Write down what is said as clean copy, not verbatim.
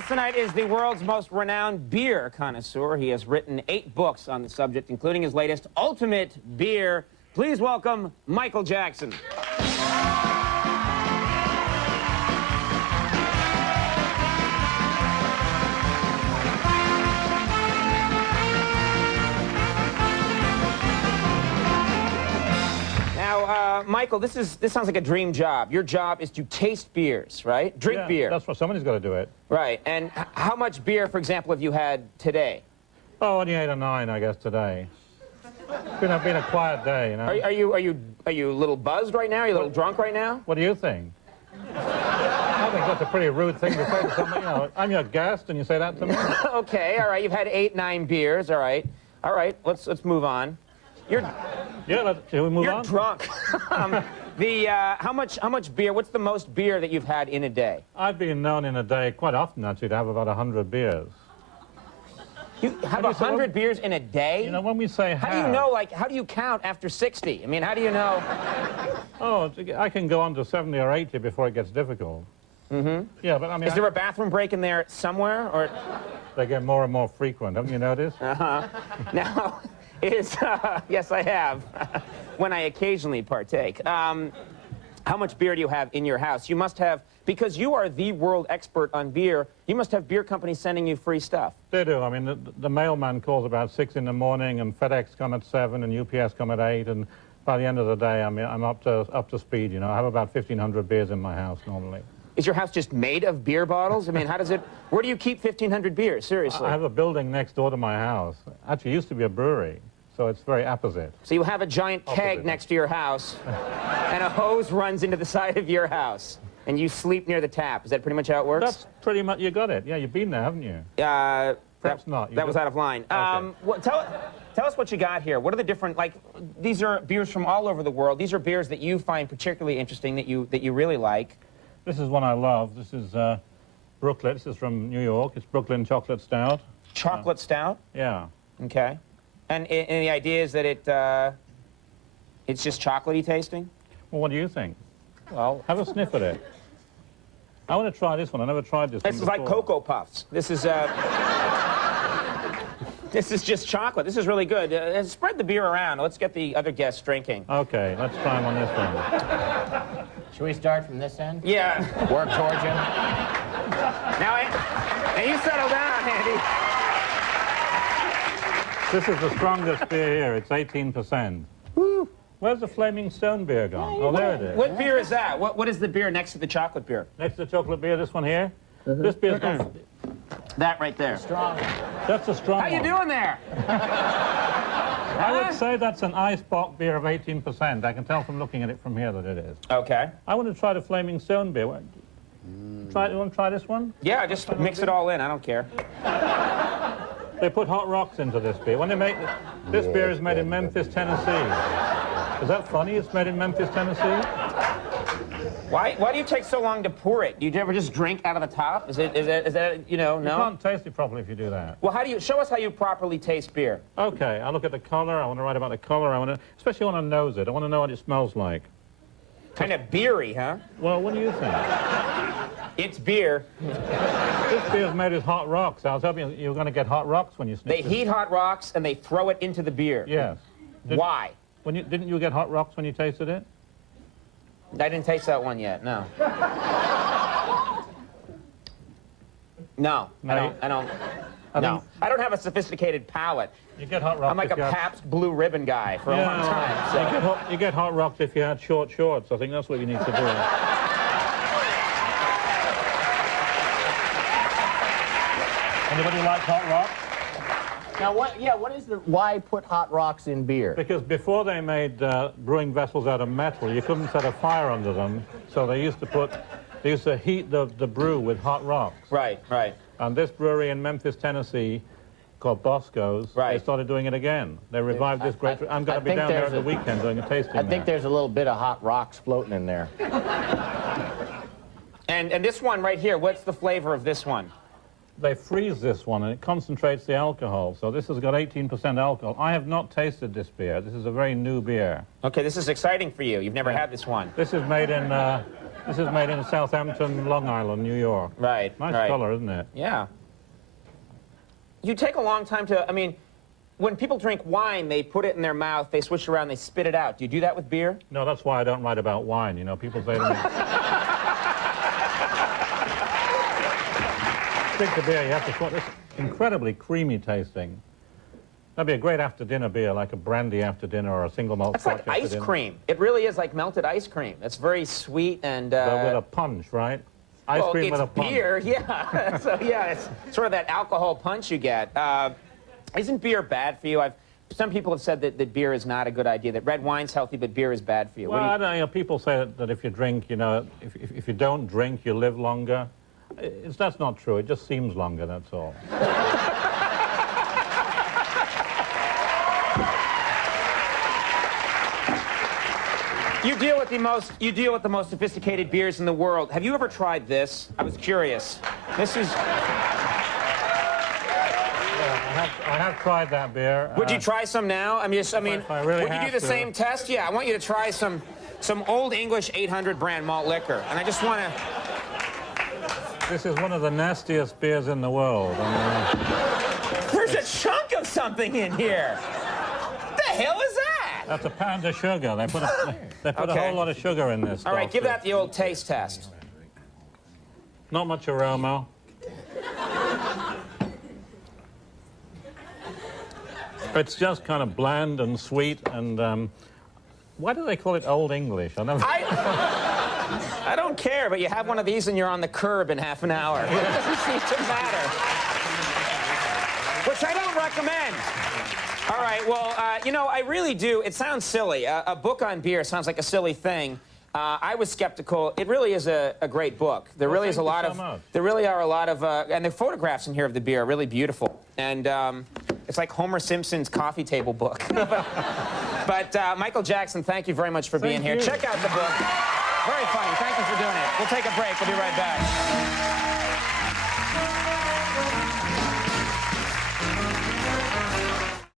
guest tonight is the world's most renowned beer connoisseur. He has written 8 books on the subject, including his latest, Ultimate Beer. Please welcome Michael Jackson. Michael, this sounds like a dream job. Your job is to taste beers, right? Drink beer. That's what somebody's got to do it. Right. And how much beer, for example, have you had today? Oh, only 8 or 9, I guess, today. It's been a quiet day, you know. Are you a little buzzed right now? Are you a little drunk right now? What do you think? I think that's a pretty rude thing to say to somebody. You know, I'm your guest, and you say that to me. Okay, all right. You've had 8, 9 beers. All right. All right. Let's move on. Shall we move on? You're drunk. How much beer? What's the most beer that you've had in a day? I've been known in a day, quite often actually, to have about 100 beers. You have 100 beers in a day? You know, when we say how do you know? Like, how do you count after 60? I mean, how do you know? Oh, I can go on to 70 or 80 before it gets difficult. Mm-hmm. Yeah, but I mean, is there a bathroom break in there somewhere, or? They get more and more frequent. Haven't you noticed? Uh-huh. Now. Yes, I have, when I occasionally partake. How much beer do you have in your house? You must have, because you are the world expert on beer, you must have beer companies sending you free stuff. They do. I mean, the mailman calls about 6 in the morning, and FedEx come at 7, and UPS come at 8, and by the end of the day, I mean, I'm up to speed, you know. I have about 1,500 beers in my house normally. Is your house just made of beer bottles? I mean, where do you keep 1,500 beers, seriously? I have a building next door to my house. Actually, it used to be a brewery. So it's very opposite. So you have a giant keg next to your house, and a hose runs into the side of your house, and you sleep near the tap. Is that pretty much how it works? That's pretty much, you got it. Yeah, you've been there, haven't you? Perhaps not. That was out of line. Okay. Tell us what you got here. What are the different, like, these are beers from all over the world. These are beers that you find particularly interesting, that you really like. This is one I love. This is Brooklyn. This is from New York. It's Brooklyn Chocolate Stout. Chocolate Stout? Yeah. Okay. And the idea is that it's just chocolatey tasting? Well, what do you think? Well, have a sniff at it. I want to try this one. I never tried this one before. This is like Cocoa Puffs. This is this is just chocolate. This is really good. Spread the beer around. Let's get the other guests drinking. Okay, let's try them on this one. Should we start from this end? Yeah. Work towards you. Now, you settle down, Andy. This is the strongest beer here. It's 18%. Woo. Where's the Flaming Stone beer gone? Oh, there it is. What beer is that? What is the beer next to the chocolate beer? Next to the chocolate beer, this one here? This beer's gone. That right there. Strong. That's a strong one. How you doing there? I would say that's an ice bock beer of 18%. I can tell from looking at it from here that it is. Okay. I want to try the Flaming Stone beer. You want to try this one? Yeah, just mix it all in. I don't care. They put hot rocks into this beer. When they make this beer is made in Memphis, Tennessee. Is that funny? It's made in Memphis, Tennessee. Why do you take so long to pour it? Do you ever just drink out of the top? Is that you know, no? You can't taste it properly if you do that. Well, show us how you properly taste beer? Okay, I look at the color. I want to write about the color. Especially want to nose it. I want to know what it smells like. Kind of beery, huh? Well, what do you think? It's beer. This beer is made with hot rocks. I was hoping you were going to get hot rocks when you sniffed it. They heat hot rocks and they throw it into the beer. Yes. Why? Didn't you get hot rocks when you tasted it? I didn't taste that one yet, no. No, I don't. No, I don't have a sophisticated palate. You get hot rocks. I'm like a Pabst Blue Ribbon guy for a long time. So. You get hot rocks if you had short shorts. I think that's what you need to do. Anybody like hot rocks? Now, why put hot rocks in beer? Because before they made brewing vessels out of metal, you couldn't set a fire under them, so they used to heat the brew with hot rocks. Right. And this brewery in Memphis, Tennessee, called Bosco's, they started doing it again. They revived this great... I'm going to be down there at the weekend doing a tasting I think there's a little bit of hot rocks floating in there. And this one right here, what's the flavor of this one? they freeze this one and it concentrates the alcohol. So this has got 18% alcohol. I have not tasted this beer. This is a very new beer. Okay, this is exciting for you. You've never had this one. This is made in Southampton, Long Island, New York. Right. Nice right. color, isn't it? Yeah. You take a long time to, I mean, when people drink wine, they put it in their mouth, they swish around, they spit it out. Do you do that with beer? No, that's why I don't write about wine. You know, people say to me, drink the beer, you have to put this incredibly creamy tasting. That'd be a great after-dinner beer, like a brandy after dinner or a single malt It's scotch like after ice dinner. cream. It really is like melted ice cream. It's very sweet and... But with a punch, right? Ice well, cream it's with a punch. beer, yeah. So, yeah, it's sort of that alcohol punch you get. Isn't beer bad for you? Some people have said that beer is not a good idea, that red wine's healthy, but beer is bad for you. Well, I don't know, people say that if you drink, you know, if you don't drink, you live longer. That's not true. It just seems longer, that's all. You deal with the most sophisticated beers in the world. Have you ever tried this? I was curious. This is... I have tried that beer. Would you try some now? I mean, I really would you do have the to. same test? Yeah, I want you to try some Old English 800 brand malt liquor. And I just want to... This is one of the nastiest beers in the world. There's a chunk of something in here. What the hell is that? That's a pound of sugar. They put a Okay. whole lot of sugar in this All right, stuff. give that the old taste test. Not much aroma. It's just kind of bland and sweet and why do they call it Old English? I don't care, but you have one of these and you're on the curb in half an hour. It doesn't seem to matter. Which I don't recommend. All right, well, you know, I really do. It sounds silly. A book on beer sounds like a silly thing. I was skeptical. It really is a great book. There really is a lot of... There really are a lot of... and the photographs in here of the beer are really beautiful. And it's like Homer Simpson's coffee table book. But Michael Jackson, thank you very much for being here. Check out the book. Very funny. Thank you for doing it. We'll take a break. We'll be right back.